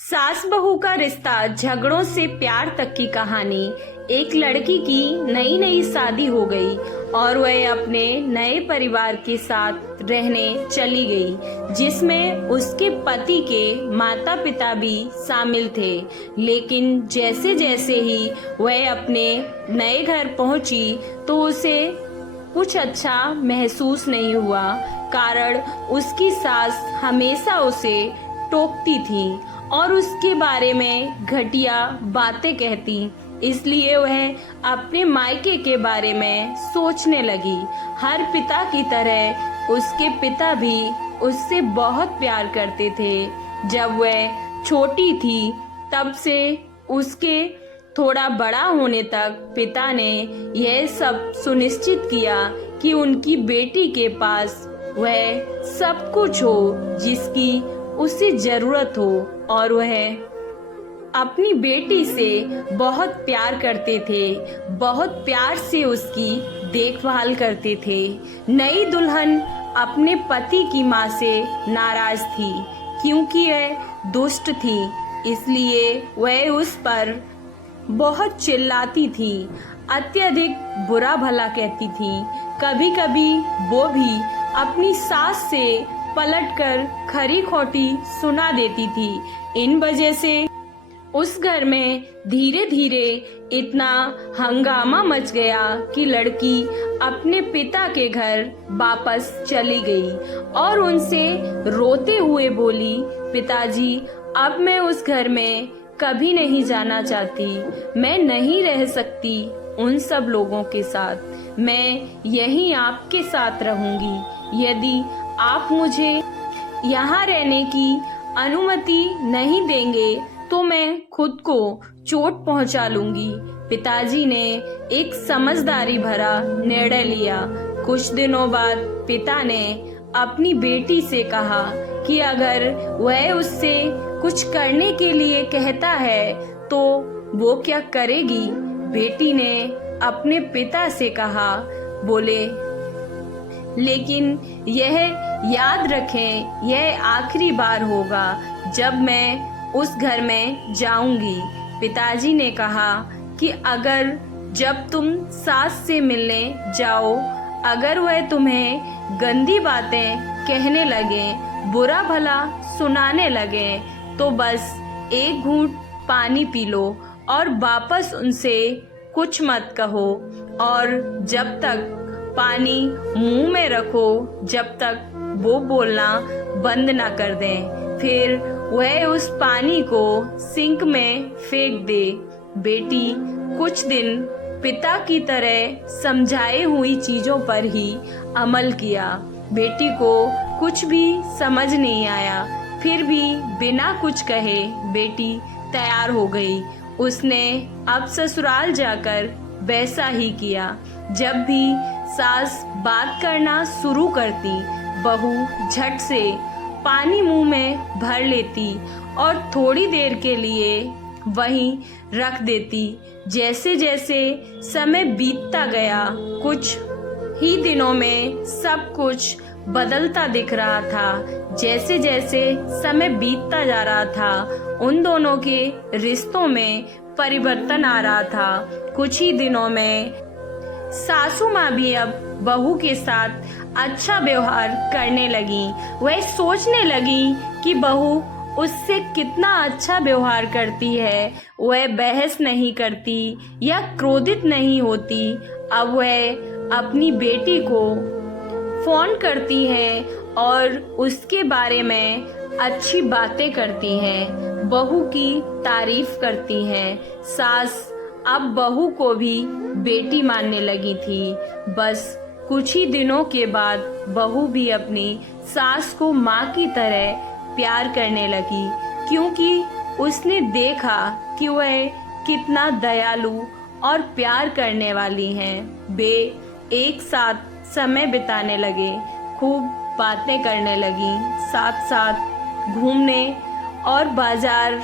सास बहू का रिश्ता, झगड़ों से प्यार तक की कहानी। एक लड़की की नई नई शादी हो गई और वह अपने नए परिवार के साथ रहने चली गई, जिसमें उसके पति के माता पिता भी शामिल थे। लेकिन जैसे जैसे ही वह अपने नए घर पहुंची तो उसे कुछ अच्छा महसूस नहीं हुआ, कारण उसकी सास हमेशा उसे टोकती थी और उसके बारे में घटिया बातें कहती। इसलिए वह अपने मायके के बारे में सोचने लगी। हर पिता की तरह उसके पिता भी उससे बहुत प्यार करते थे। जब वह छोटी थी तब से उसके थोड़ा बड़ा होने तक पिता ने यह सब सुनिश्चित किया कि उनकी बेटी के पास वह सब कुछ हो जिसकी उसे जरूरत हो, और वह अपनी बेटी से बहुत प्यार करते थे, बहुत प्यार से उसकी देखभाल करते थे। नई दुल्हन अपने पति की माँ से नाराज थी क्योंकि वह दुष्ट थी, इसलिए वह उस पर बहुत चिल्लाती थी, अत्यधिक बुरा भला कहती थी। कभी कभी वो भी अपनी सास से पलटकर खरी खोटी सुना देती थी। इन वजह से उस घर में धीरे धीरे इतना हंगामा मच गया कि लड़की अपने पिता के घर वापस चली गई और उनसे रोते हुए बोली, पिताजी, अब मैं उस घर में कभी नहीं जाना चाहती। मैं नहीं रह सकती उन सब लोगों के साथ। मैं यहीं आपके साथ रहूंगी। यदि आप मुझे यहाँ रहने की अनुमति नहीं देंगे तो मैं खुद को चोट पहुँचा लूंगी। पिताजी ने एक समझदारी भरा निर्णय लिया। कुछ दिनों बाद पिता ने अपनी बेटी से कहा कि अगर वह उससे कुछ करने के लिए कहता है तो वो क्या करेगी। बेटी ने अपने पिता से कहा, बोले, लेकिन यह याद रखें, यह आखिरी बार होगा जब मैं उस घर में जाऊंगी। पिताजी ने कहा कि अगर जब तुम सास से मिलने जाओ, अगर वह तुम्हें गंदी बातें कहने लगे, बुरा भला सुनाने लगे, तो बस एक घूंट पानी पी लो और वापस उनसे कुछ मत कहो, और जब तक पानी मुंह में रखो जब तक वो बोलना बंद ना कर दें। फिर वह उस पानी को सिंक में फेंक दे। बेटी कुछ दिन पिता की तरह समझाई हुई चीजों पर ही अमल किया। बेटी को कुछ भी समझ नहीं आया, फिर भी बिना कुछ कहे बेटी तैयार हो गई। उसने अब ससुराल जाकर वैसा ही किया। जब भी सास बात करना शुरू करती, बहू झट से पानी मुंह में भर लेती और थोड़ी देर के लिए वहीं रख देती। जैसे जैसे समय बीतता गया, कुछ ही दिनों में सब कुछ बदलता दिख रहा था। जैसे जैसे समय बीतता जा रहा था, उन दोनों के रिश्तों में परिवर्तन आ रहा था। कुछ ही दिनों में सासू माँ भी अब बहू के साथ अच्छा व्यवहार करने लगी। वह सोचने लगी कि बहू उससे कितना अच्छा व्यवहार करती है। वह बहस नहीं करती या क्रोधित नहीं होती। अब वह अपनी बेटी को फोन करती है और उसके बारे में अच्छी बातें करती हैं, बहू की तारीफ करती हैं। सास अब बहू को भी बेटी मानने लगी थी। बस कुछ ही दिनों के बाद बहू भी अपनी सास को माँ की तरह प्यार करने लगी, क्योंकि उसने देखा कि वह कितना दयालु और प्यार करने वाली हैं। वे एक साथ समय बिताने लगे, खूब बातें करने लगी, साथ साथ घूमने और बाजार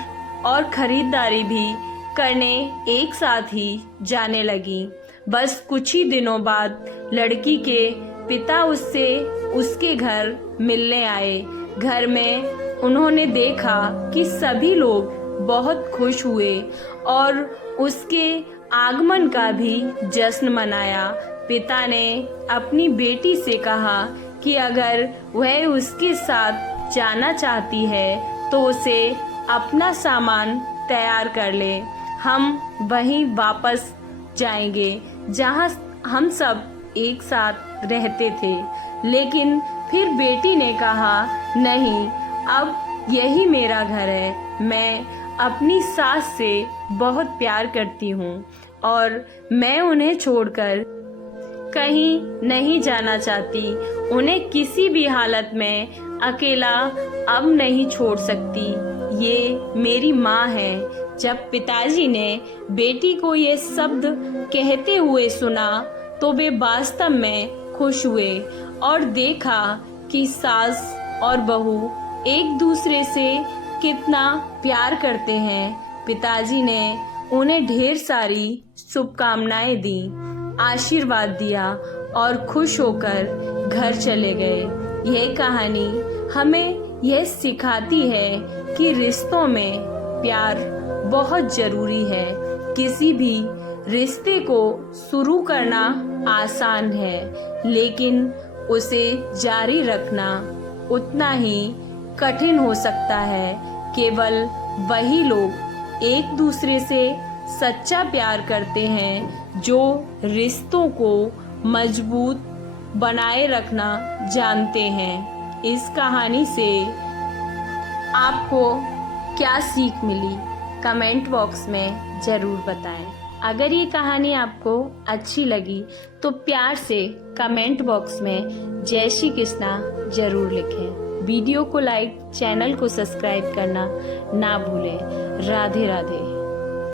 और खरीदारी भी करने एक साथ ही जाने लगी। बस कुछ ही दिनों बाद लड़की के पिता उससे उसके घर मिलने आए। घर में उन्होंने देखा कि सभी लोग बहुत खुश हुए और उसके आगमन का भी जश्न मनाया। पिता ने अपनी बेटी से कहा कि अगर वह उसके साथ जाना चाहती है तो उसे अपना सामान तैयार कर ले, हम वहीं वापस जाएंगे जहां हम सब एक साथ रहते थे। लेकिन फिर बेटी ने कहा, नहीं, अब यही मेरा घर है। मैं अपनी सास से बहुत प्यार करती हूँ और मैं उन्हें छोड़कर कहीं नहीं जाना चाहती। उन्हें किसी भी हालत में अकेला अब नहीं छोड़ सकती। ये मेरी माँ है। जब पिताजी ने बेटी को ये शब्द कहते हुए सुना तो वे वास्तव में खुश हुए और देखा कि सास और बहू एक दूसरे से कितना प्यार करते हैं। पिताजी ने उन्हें ढेर सारी शुभकामनाएं दी, आशीर्वाद दिया और खुश होकर घर चले गए। यह कहानी हमें यह सिखाती है कि रिश्तों में प्यार बहुत जरूरी है। किसी भी रिश्ते को शुरू करना आसान है, लेकिन उसे जारी रखना उतना ही कठिन हो सकता है। केवल वही लोग एक दूसरे से सच्चा प्यार करते हैं जो रिश्तों को मजबूत बनाए रखना जानते हैं। इस कहानी से आपको क्या सीख मिली, कमेंट बॉक्स में ज़रूर बताएं। अगर ये कहानी आपको अच्छी लगी तो प्यार से कमेंट बॉक्स में जय श्री कृष्णा जरूर लिखें। वीडियो को लाइक, चैनल को सब्सक्राइब करना ना भूलें। राधे राधे।